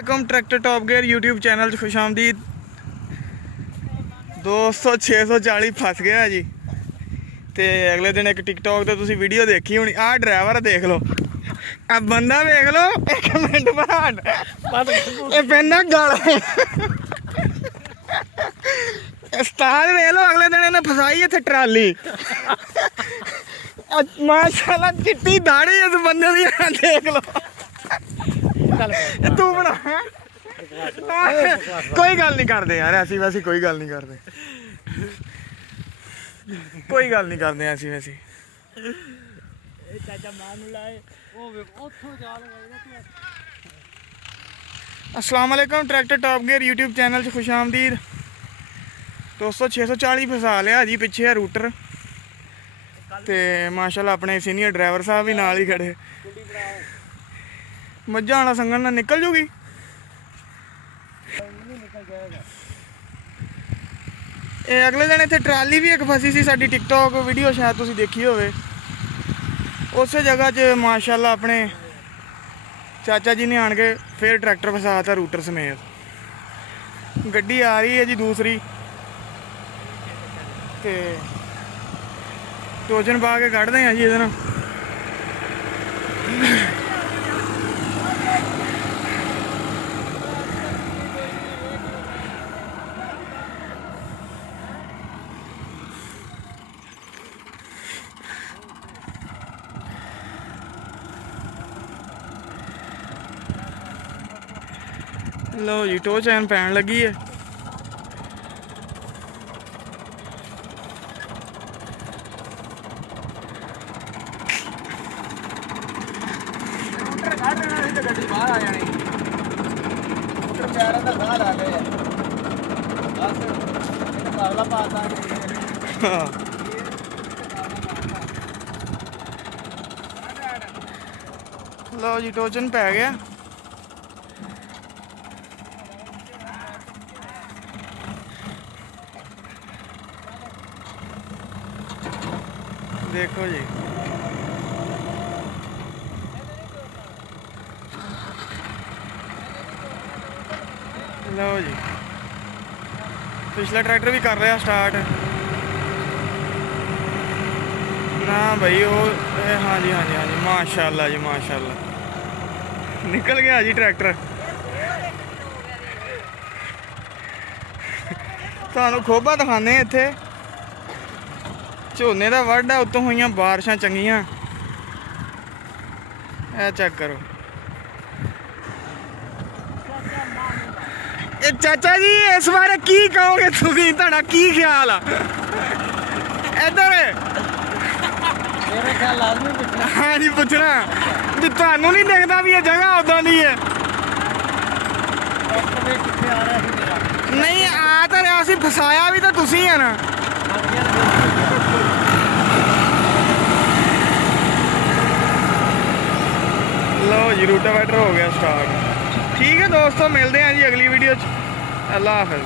वालेकुम tractor top gear YouTube channel खुश आमदीद। दोस्तों 640 फस गया जी। तो अगले दिन एक टिकटॉक तो तुसी वीडियो देखी होनी। आ ड्राइवर देख लो, अब बंदा देख लो। एक मिनट बाद पेना गल उस्ताद देख लो, अगले दिन इन्हें फसाई इत्थे ट्राली। माशाल्लाह चिट्टी दाढ़ी इस बंदे दी देख लो। तू बना कोई गल नहीं करते यार, ऐसी वैसी कोई गल नहीं करते, कोई गल नहीं करते ऐसी वैसी। अस्सलाम वालेकुम tractor top gear YouTube channel से खुश आमदीद। दोस्तों 640 फसा लिया जी, पिछे है रूटर ते माशाल्लाह अपने सीनियर ड्राइवर साहब भी नाल ही खड़े। मज्झां वाला संगन ना निकल जूगी। अगले दिन इत्थे ट्राली भी एक फसी सी, साडी टिकटॉक वीडियो शायद तुसीं देखी होवे। उस जगह च माशाल्लाह अपने चाचा जी ने आण के फिर ट्रैक्टर फसाता रूटर समेत। गड्डी आ रही है जी दूसरी, ते टोजन पा के कढ़दे हैं जी इहदे नाल। लो जी टो चैन पैन लगी है। लो जी टोचन पै गया। देखो जी लो जी पिछला ट्रैक्टर भी कर रहा स्टार्ट ना भाई वो। हाँ जी हाँ जी हाँ जी माशाल्लाह जी माशाल्लाह निकल गया जी ट्रैक्टर। तुहानू खोबा दिखाने इत्थे झोने का वढ़ है, उत्तों हुई बारिशां चंगियां। ए चेक करो। ए चाचा जी इस बारे की कहोगे तुसीं, तुहाडा की ख्याल आ? इधर हाँ जी पुछना भी तुहानू नहीं दिखता भी ये जगह उदां दी है? नहीं आ तो रहा सी, फसाया भी तो तुसीं है ना। लो जी रूटावेटर हो गया स्टार्ट। ठीक है दोस्तों, मिलते हैं जी अगली वीडियो। अल्लाह हाफ़िज़।